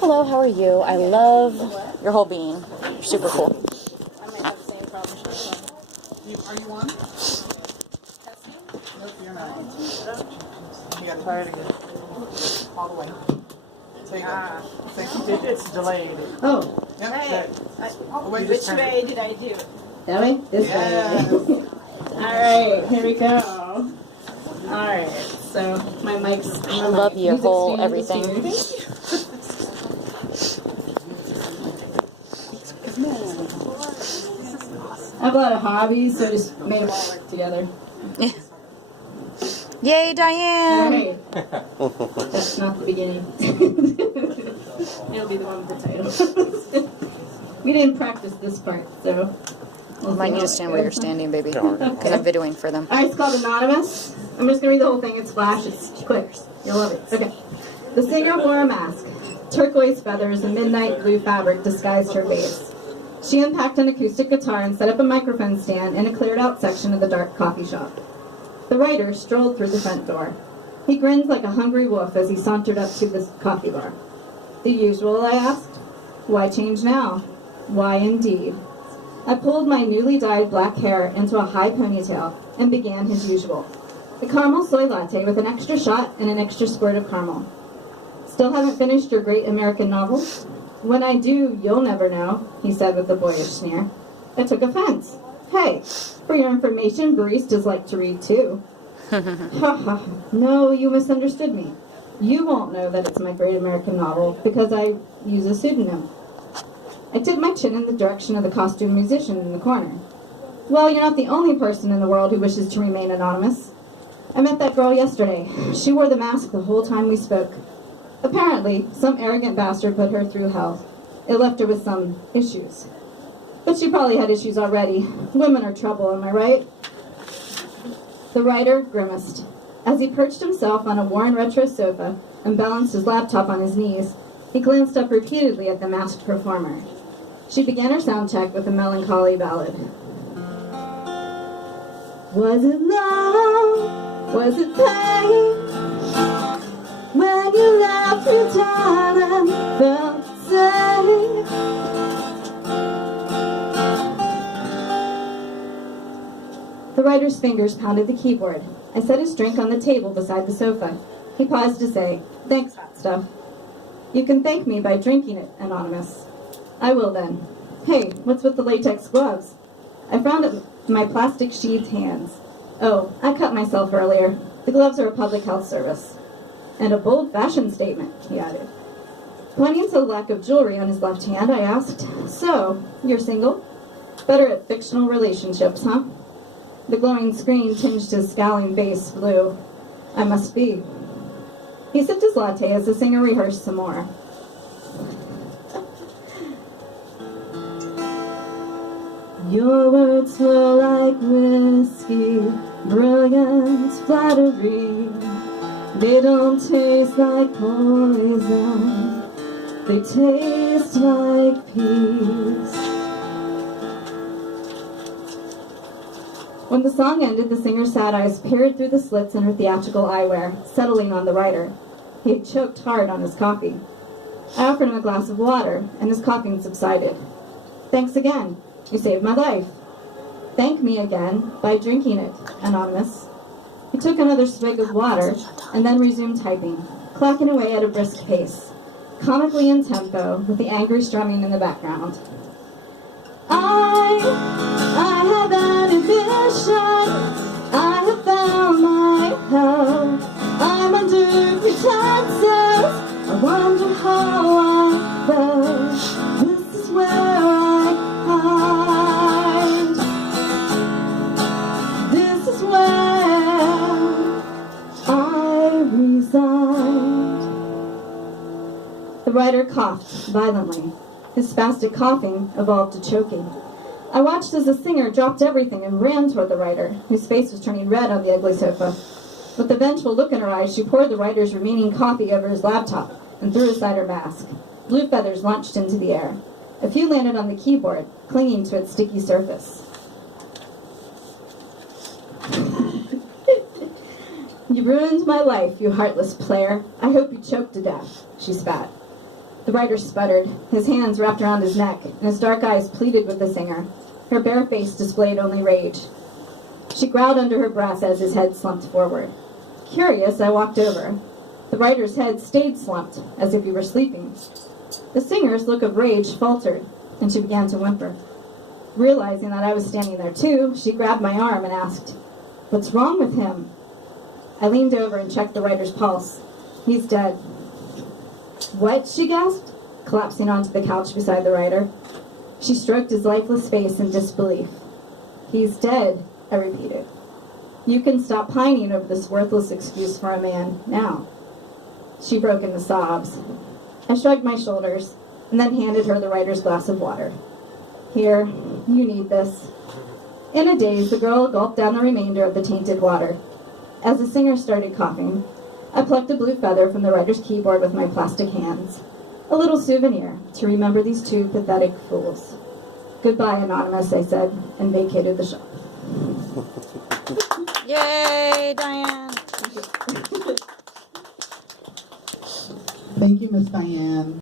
Hello, how are you? I love your whole being. You're super cool. I might have the same problem. Are you on? Testing? Nope, you're not. You gotta try it again. All the way. There you go. It's delayed. Oh, Yep. Hey, Which way did I do it? that way? This way. Alright, here we go. Alright, so my mic's... I love your whole everything. I have a lot of hobbies, so I just made them all work together. Yay, Diane! Alright. That's not the beginning. It'll be the one with the title. We didn't practice this part, so... You might need to stand where you're standing, baby. Because I'm videoing for them. Alright, it's called Anonymous. I'm just going to read the whole thing. It's flash. It's quick. You'll love it. Okay. The singer wore a mask. Turquoise feathers and midnight blue fabric disguised her face. She unpacked an acoustic guitar and set up a microphone stand in a cleared-out section of the dark coffee shop. The writer strolled through the front door. He grinned like a hungry wolf as he sauntered up to the coffee bar. The usual, I asked. Why change now? Why indeed? I pulled my newly dyed black hair into a high ponytail and began his usual. A caramel soy latte with an extra shot and an extra squirt of caramel. Still haven't finished your great American novel? When I do, you'll never know, he said with a boyish sneer. I took offense. Hey, for your information, baristas like to read too. Ha ha. No, you misunderstood me. You won't know that it's my great American novel because I use a pseudonym. I tipped my chin in the direction of the costume musician in the corner. Well, you're not the only person in the world who wishes to remain anonymous. I met that girl yesterday. She wore the mask the whole time we spoke. Apparently, some arrogant bastard put her through hell. It left her with some issues. But she probably had issues already. Women are trouble, am I right? The writer grimaced. As he perched himself on a worn retro sofa and balanced his laptop on his knees, he glanced up repeatedly at the masked performer. She began her sound check with a melancholy ballad. Was it love? Was it pain? When you left me down and felt the same. The writer's fingers pounded the keyboard. I set his drink on the table beside the sofa. He paused to say, "Thanks, hot stuff. You can thank me by drinking it, Anonymous." I will then. Hey, what's with the latex gloves? I frowned at my plastic-sheathed hands. Oh, I cut myself earlier. The gloves are a public health service. And a bold fashion statement, he added. Pointing to the lack of jewelry on his left hand, I asked, "So, you're single? Better at fictional relationships, huh?" The glowing screen tinged his scowling face blue. I must be. He sipped his latte as the singer rehearsed some more. Your words flow like whiskey, brilliant flattery. They don't taste like poison, they taste like peace. When the song ended, the singer's sad eyes peered through the slits in her theatrical eyewear, settling on the writer. He had choked hard on his coffee. I offered him a glass of water, and his coughing subsided. Thanks again. You saved my life. Thank me again by drinking it, Anonymous. He took another swig of water and then resumed typing, clacking away at a brisk pace, comically in tempo with the angry strumming in the background. I have had a vision. I have found my hell. I'm under pretenses. I wonder how I fell. This is where I hide. This is where I reside. The writer coughed violently. His spastic coughing evolved to choking. I watched as the singer dropped everything and ran toward the writer, whose face was turning red on the ugly sofa. With a vengeful look in her eyes, she poured the writer's remaining coffee over his laptop and threw aside her mask. Blue feathers launched into the air. A few landed on the keyboard, clinging to its sticky surface. You ruined my life, you heartless player. I hope you choke to death, she spat. The writer sputtered, his hands wrapped around his neck, and his dark eyes pleaded with the singer. Her bare face displayed only rage. She growled under her breath as his head slumped forward. Curious, I walked over. The writer's head stayed slumped, as if he were sleeping. The singer's look of rage faltered, and she began to whimper. Realizing that I was standing there too, she grabbed my arm and asked, "What's wrong with him?" I leaned over and checked the writer's pulse. "He's dead." "What?" she gasped, collapsing onto the couch beside the writer. She stroked his lifeless face in disbelief. "He's dead," I repeated. "You can stop pining over this worthless excuse for a man, now." She broke into sobs. I shrugged my shoulders, and then handed her the writer's glass of water. "Here, you need this." In a daze, the girl gulped down the remainder of the tainted water. As the singer started coughing, I plucked a blue feather from the writer's keyboard with my plastic hands. A little souvenir to remember these two pathetic fools. "Goodbye, Anonymous," I said, and vacated the shop. Yay, Diane. Thank you, Miss Diane.